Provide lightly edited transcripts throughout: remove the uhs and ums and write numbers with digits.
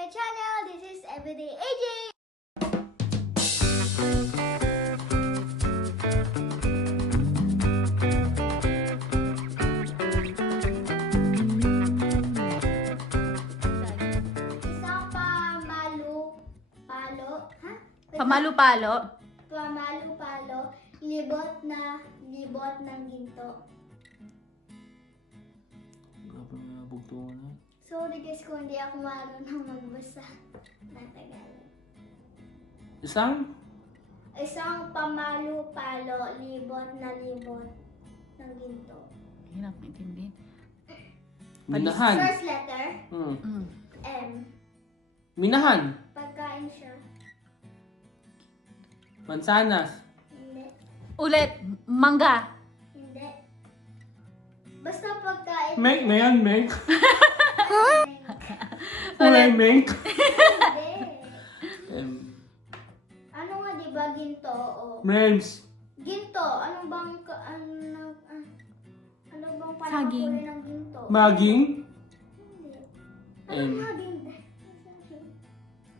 my channel. This is Everyday AJ. Isang Pamalu-palo. pamalu-palo, libot ng ginto. Sorry guys kung hindi ako marunong magbasa ng Tagalog. Isang pamalu-palo, libot ng ginto. Hirap maintindihan. Minahan. First letter, M. Minahan. Pagkain siya. Mansanas. Hindi. Ulit, mangga. Hindi. Basta pagkain. Make na yan, make. Hindi. Kulay make. Ano nga diba ginto? O Mems. ginto, ano bang Saging. panakakulay ng ginto? Maging. Hindi. M. Ano maging?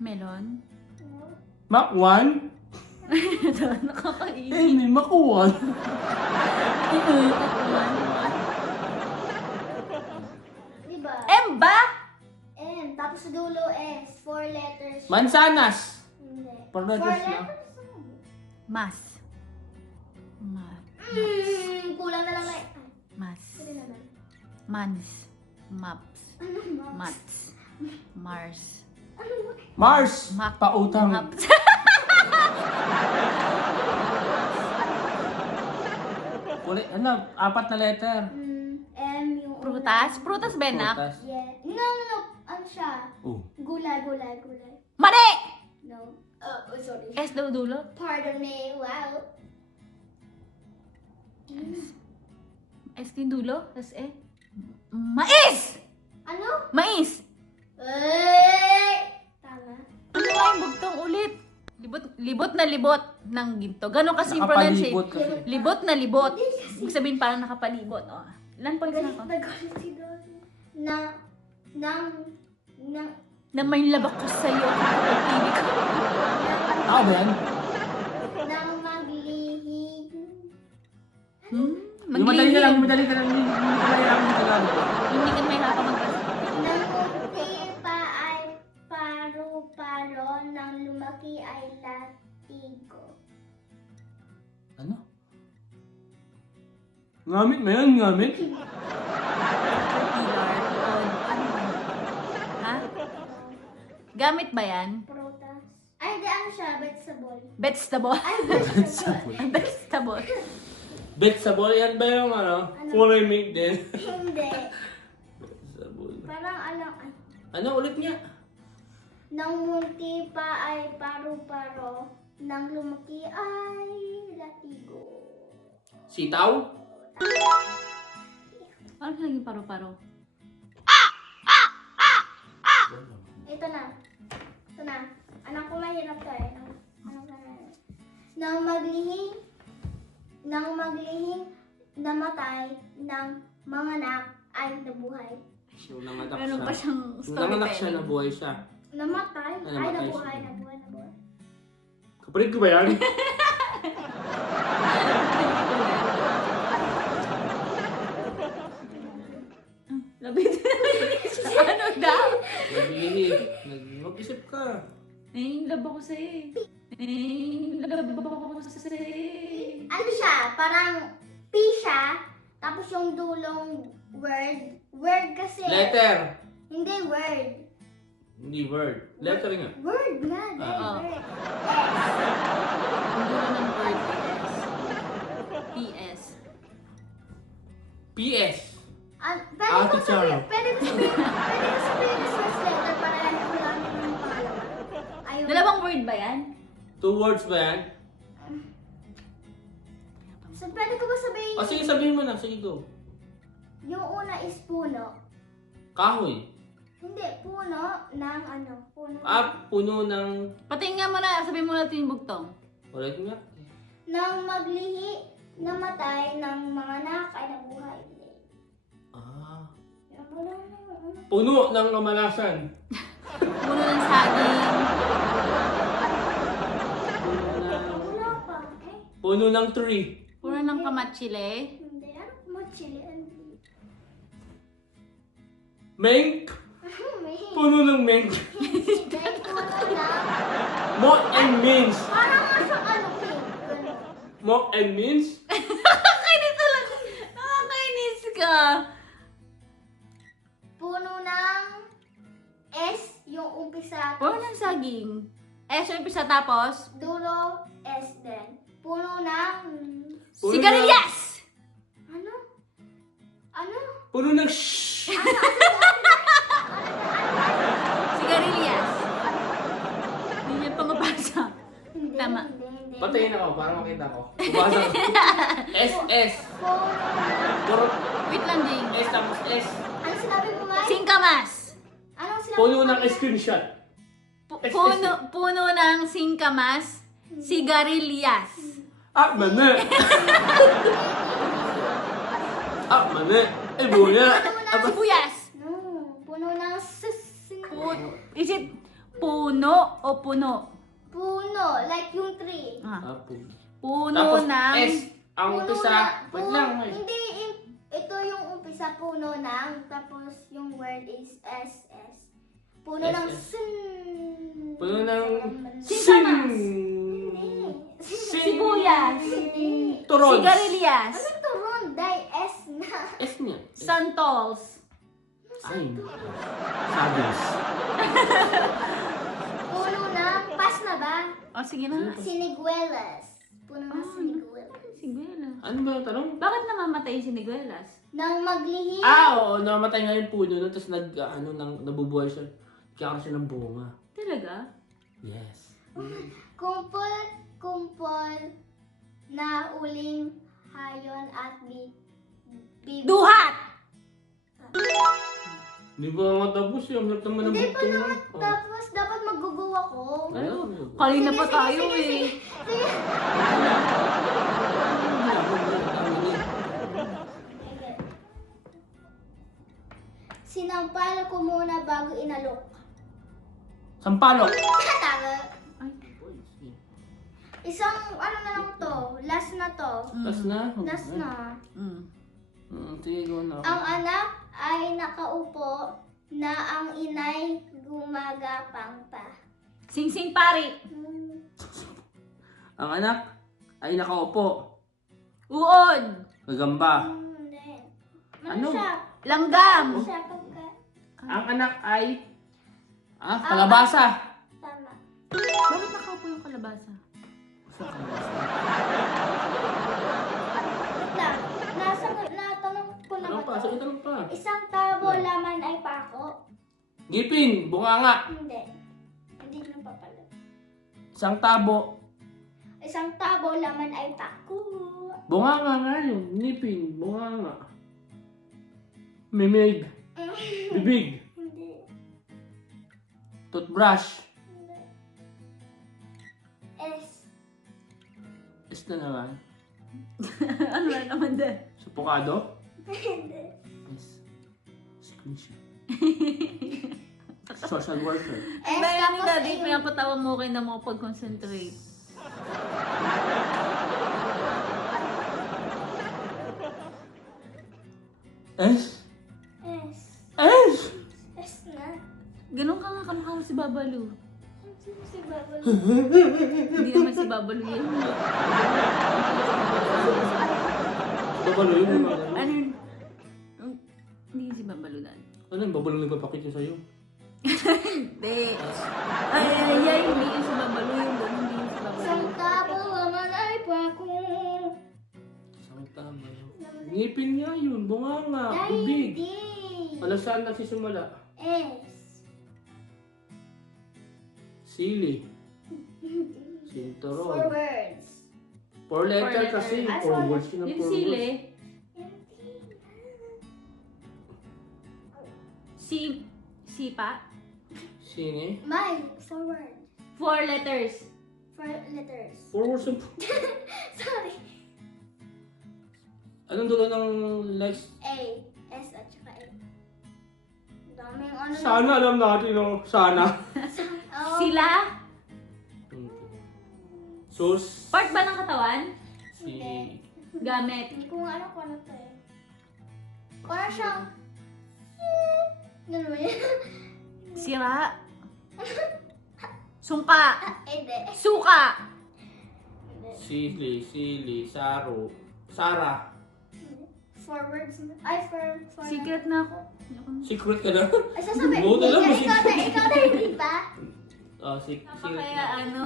Melon. No? Makwan. Nakakainin. Hindi, makuwan. Diba? M ba? M. Tapos dulo S. 4 letters. Mansanas. Hindi. Four 4 letters na. letters? Mas. Kulang na lang na. Mas. Pwede naman. Mans. Maps. Ano ba? Mats. Mars. Ano ba? Mars. Mac. Pautang. Maps. Kulay, ano, 4 na letter. M yung Prutas. Prutas ba na? Prutas. Yeah. No. Ano siya? Oh. Gulay. Mali! No. Oh, sorry. S daw dulo. Pardon me. Wow. S din dulo. Tapos E. Mais! Ano? Mais! Tama. Ano nga yung bugtong ulit? Libot na libot ng ginto. Ganon kasi yung pronunciation. Nakapalibot kasi. Libot na libot. Ibig sabihin parang nakapalibot. Oh. Ilan points na ako? Nagalit si Donnie. Na may labak ko sa'yo. Pag-ibig ko. Ako ba yan? Nang maglihig. Yung madali na lang, madali na lang. Hindi ko mahirap yung Tagalog. Hindi ka mahirapan magbasa. Nang munti pa ay paru-paro, nang lumaki ay latigo. Ano? Ngamit ba yan? Ngamit? Caterpillar. Ano ba? Ha? Gamit ba yan? Prutas. Ay, di ano siya? Vegetable. Vegetable. Ay, vegetable. Vegetable. Vegetable, yan ba yung ano? Kulay make din. Hindi. Vegetable. Parang alam, ay. Ano ulit niya? Nang munti pa ay paru-paro, nang lumaki ay latigo. Sitaw? Ano naging paru-paro? Ito na. Anak ko mahirap to eh. Anak ko na. Nang maglihing namatay ng mga anak ay nabuhay. Yung nanganak siya. Meron pa siyang Yung nanganak siya, storytelling. nabuhay siya. Namatay? Ay, Ay, namatay nabuhay. siya. Kapatid ko ba yan? Labit. Ano daw? Nagbihilig. Mag-isip ka. Love ako sa'yo eh. Love ako sa'yo eh. Ano siya? Parang P siya. Tapos yung dulong word. Word kasi. Letter. Hindi word. Hindi word. Letter nga. Word nga. Oo. Word. Ang dulo ng word PS. PS. Pwede ko Charo. sabihin yung first letter para wala naman yung pangalawa. Ayun. Dalawang word ba yan? 2 words ba yan? So, pwede ko ba sabihin O sige, sabihin mo na. Sige, go. yung una is puno? Kahoy. Hindi, puno ng ano? Puno. Puno ng... Patingin nga muna, sabihin mo natin yung bugtong. Ulit nga. Nang maglihi, namatay ng mga anak ay nabuhay. Ah. Wala na. Puno ng kamalasan. Puno ng saging. Wala pa. Eh, Puno ng tree. Puno ng kamatsile. hindi. Ano mo chili? Mink. May Puno ng mink. dahil puno na. Mo and means. Parang nasa ano, pink. Ganun. Mo and means. Nakakainis talaga. Nakakainis ka. Puno ng S, yung umpisa. Puno ng saging. So umpisa tapos? Dulo, S din. Puno ng... Puno Sigarilyas! Ano? Ano? Puno ng shh. Sigarilyas. Hindi niya pa mabasa. Hindi, Tama. hindi. Patayin ako para makita ko. Bubasa ko. S. Puno ng... Puro Wait lang, Ding. S tapos S. Ano sinabi mo, Mike? Singkamas. Anong sinabi Puno mo, ng Mike? screenshot. Puno ng singkamas. Sigarilyas. Ah, mani. Ah, mani. Eh, buya. Sibuyas. No, puno ng Is it puno o puno? Puno, like yung tree. Ah. Ah, puno. Puno Tapos ng... S. Ang Puno umpisa. na- Wait puno- lang. Wait. Hindi, ito yung umpisa, puno ng, tapos yung word is S. Puno S, ng S. sin. Puno ng Singkamas. Sibuyas. Hindi. Turon. Sigarilyas. Ano to ron? Dahil S na. S niya. Santols. Ay. Sadis. Puno ng, pas na ba? O, sige na. Siniguelas. Puno ng Ah. siniguelas. Siguelas. Ano ba yung tanong? Bakit namamatay yung siniguelas? Nang maglihim. Oo. Namatay nga yung puno nun. Tapos nabubuhay siya. Kaya siya ng bunga. Talaga? Yes. Kumpol na uling hayon at bibi. Duhat! Di ba nga tapos yung hirap naman ng Hindi pa bugtong naman. nun. Tapos dapat maggugo ako. Ano? Kanina pa Sige, tayo sige, eh. sige. Sige. Sinampal ko muna bago inalok. Sampalok. Tama. Ay, Isang ano na lang to. Last na to. Last na? Last na. Mm. Sige, go na. Ang anak ay nakaupo na ang inay gumagapang pa. Sing-sing pari. Ang anak ay nakaupo. Uod. Gagamba. Hindi. Ano? Siya? Langgam. Ano siya pagka... Ang anak ay... kalabasa. Tama. Bakit nakaupo yung kalabasa? Wait lang. Natanong ko na Tanong ba pa, to? sige tanong pa. Isang tabo laman ay pako. Ngipin, bunganga. Hindi. Hindi na papala. Isang tabo. Isang tabo laman ay pako. Bunganga nga yun. Ngipin, bunganga. Mimig. Bibig. Hindi. Toothbrush. Hindi. S. Is na naman. Ano na naman din? Supukado. Hindi. Yes. Screenshot. Social worker. S Ba yan ni tapos Daddy, ay yung... pinapatawa mo kayo na mo pag-concentrate. S? S. S? S na. Ganun ka nga kamukha mo si Babalu. Sino si Babal? Hindi naman si Babalu yan. Babalo yun. Yung mga Ano yun? Hindi si Babalu na. ano yung babalo nagpapakita sa'yo? Hindi. Ay, hindi yun si Babalu. Hindi yun si Babalu. Isang tabo laman ay pako. Isang tama. Ngipin nga yun. Bunganga. Dahil Bibig. hindi. Ano saan nagsisimula? S. Sili. Four Sinturon. words. 4 letter letter. kasi. Ah, 4 sorry. words yun ang Yung 4 words. sili, sipa, Sini. May, 4 words. 4 letters. 4 letters. 4 words ang... Sorry. Anong dulo ng legs? A. S at saka A. Daming ano. Sana alam natin, no? Sana. Sa Sila? Sus. Part ba ng katawan? Si... Gamit. Hindi ko nga alam kung ano to eh. Parang siyang... Ganun ba yun? Sira. Sungka. Hindi. Suka. Sili, Saro, Sara. Forwards. Ay, for... Secret na ako. Secret ka na? Ay, sasabihin. Buo na lang, Ikaw na, hindi pa? Oh, Kaya ano?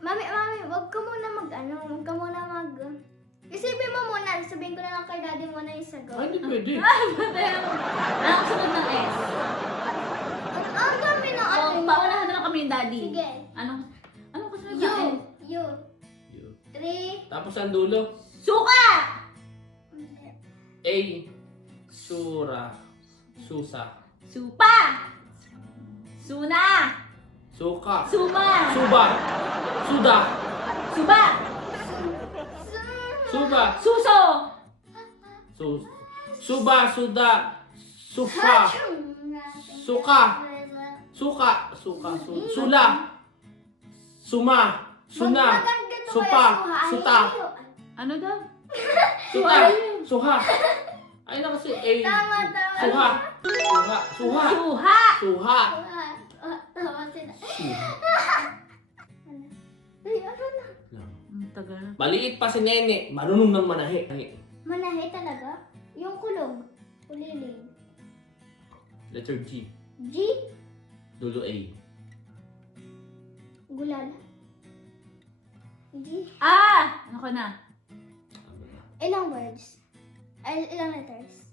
Mami, wag ka muna wag ka muna isipin mo muna, sabihin ko na lang kay daddy mo na yung sagot. Ay, hindi pwede. Ang sunod ng S. Ang dami ng So, paunahan na lang kami yung daddy. Sige. Anong kasunod You. na S? You. 3. Tapos ang dulo. Suka! A. Sura. Susa. Supa! Suna! Suka. Suma! Suba. Suda. Suba! Suba. Suso! Suba. Suda. Suka. Suka. Suka. Sula. Suma. Suna. Supa. Suta. Ano daw? Suta. Suha. Ay na kasi A. Tama. Suha. Suha. Suha. Suha! Suha. Tama sila. Suha. Ay, ano na? Ang tagal. Maliit pa si Nene. Marunong nang manahi. Manahe talaga? Yung kulog. Uliling. Letter G. G. Dulo A. Gulala. G. Ah! Ano ka na? Ilang words? Ay, ilang letters?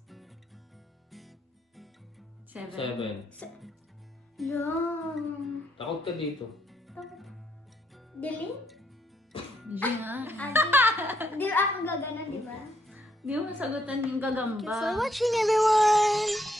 7. 7. Yung... Takot ka dito. Diling? G nga. Di ako gaganon, di ba? Di mo sagutan yung gagamba. watching, everyone!